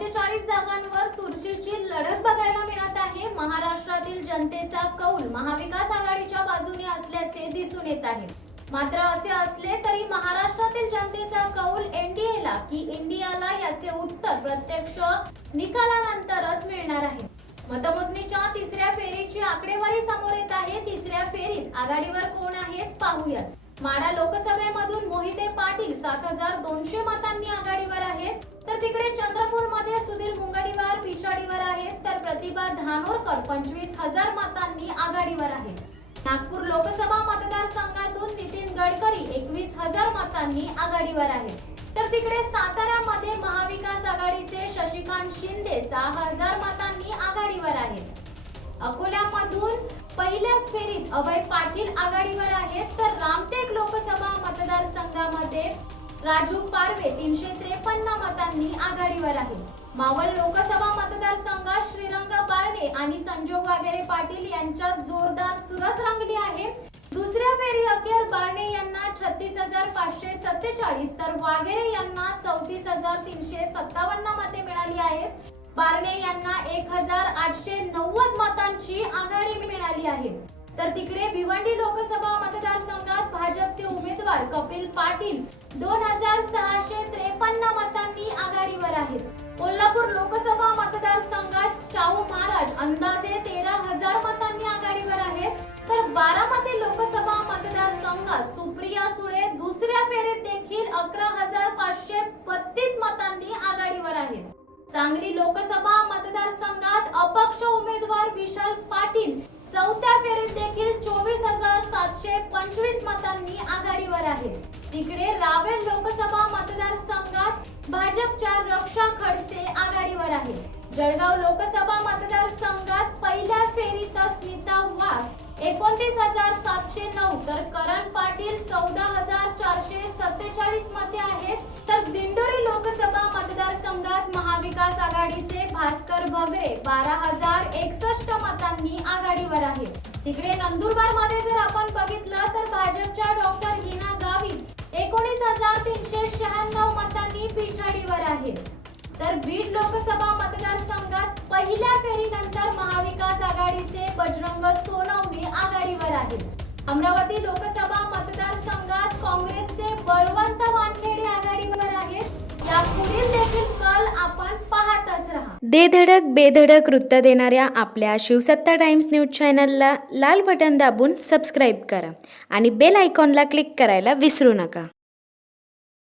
44 जागांवर चुरशीची लढत बघायला मिळत आहे। महाराष्ट्रातील जनतेचा कौल महाविकास आघाडीच्या बाजूने असल्याचे दिसून येत आहे। मात्र असे असले तरी महाराष्ट्रातील जनतेचा कौल एनडीएला की इंडियाला याचे उत्तर प्रत्यक्ष निकालानंतरच मिळणार आहे। मतमोजणीच्या तिसऱ्या फेरीची आकडेवारी समोर येत आहे। तिसऱ्या फेरीत आघाडीवर कोण आहेत पाहूयात। माढा लोकसभेमधून मोहिते पाटील 7200 मतांनी आघाडीवर आहेत, तर तिकडे चंद्रपूरमध्ये सुधीर मुंगडीवार पिछाडीवर आहेत, तर प्रतिभा धानोरकर 25000 मतांनी आघाडीवर आहेत। नागपूर लोकसभा मतदारसंघातून नितीन गडकरी 21000 मतांनी आघाडीवर आहेत, तर तिकडे साताऱ्यामध्ये महाविकास आघाडीचे शशिकांत शिंदे 6000 मतांनी आघाडीवर आहेत। अकोल्यामधून पहिल्याच फेरीत अभय पाटील आघाडीवर आहेत, तर रामटेक लोकसभा मतदारसंघामध्ये राजू पारवे 353 मतांनी आघाडीवर आहेत। मावळ लोकसभा मतदारसंघात श्रीरंग बारणे आणि संजोग वागेरे पाटील यांच्यात जोरदार चुरस रंगली आहे। दुसऱ्या फेरी अखेर बारणे यांना 36547 तर वागेरे यांना 34357 मते मिळाली आहेत। बारणे यांना 1890 मतांची आघाडी मिळाली आहे, तर तिकडे भिवंडी लोकसभा मतदारसंघात भाजपचे उमेदवार कपिल पाटील 2653 मतांनी आघाडीवर आहेत। कोल्हापूर लोकसभा मतदारसंघात शाहू महाराज अंदाजे 13000 मतांनी आघाडीवर आहेत, तर बारामती लोकसभा मतदारसंघात सुप्रिया सुळे दुसऱ्या फेरीत देखील 11532 मतांनी आघाडीवर आहेत। सांगली लोकसभा मतदारसंघात अपक्ष उमेदवार विशाल पाटील चौथ्या फेरीत देखील 24725 मतांनी आघाडीवर आहेत। तिकडे रावेर लोकसभा मतदारसंघात भाजपच्या रक्षा खडसे आघाडीवर आहेत। जळगाव लोकसभा मतदारसंघात पहिल्या फेरीत स्मिता वाघ 29709 तर करण पाटील 14447 मते आहेत, तर दिंडोरी लोकसभा मतदारसंघात महाविकास आघाडीचे भास्कर भगरे 12061 मतांनी आघाडीवर आहेत। तिकडे नंदुरबार मध्ये जर आपण बघितलं तर भाजपच्या डॉक्टर हिना गावित 19396 मतांनी पिछाडीवर आहेत, तर बीड लोकसभा मतदारसंघात पहिल्या फेरीनंतर महाविकास आघाडीचे बजरंग सोनवणे आघाडीवर आहेत। अमरावती लोकसभा मतदारसंघात काँग्रेसचे बळवंत वानखेडे आघाडीवर आहेत। यापुढील देखील कल आपण पाहतच राहा। दे धडक बेधडक वृत्त देणाऱ्या आपल्या शिवसत्ता टाइम्स न्यूज चॅनलला लाल बटन दाबून सबस्क्राईब करा आणि बेल आयकॉनला क्लिक करायला विसरू नका।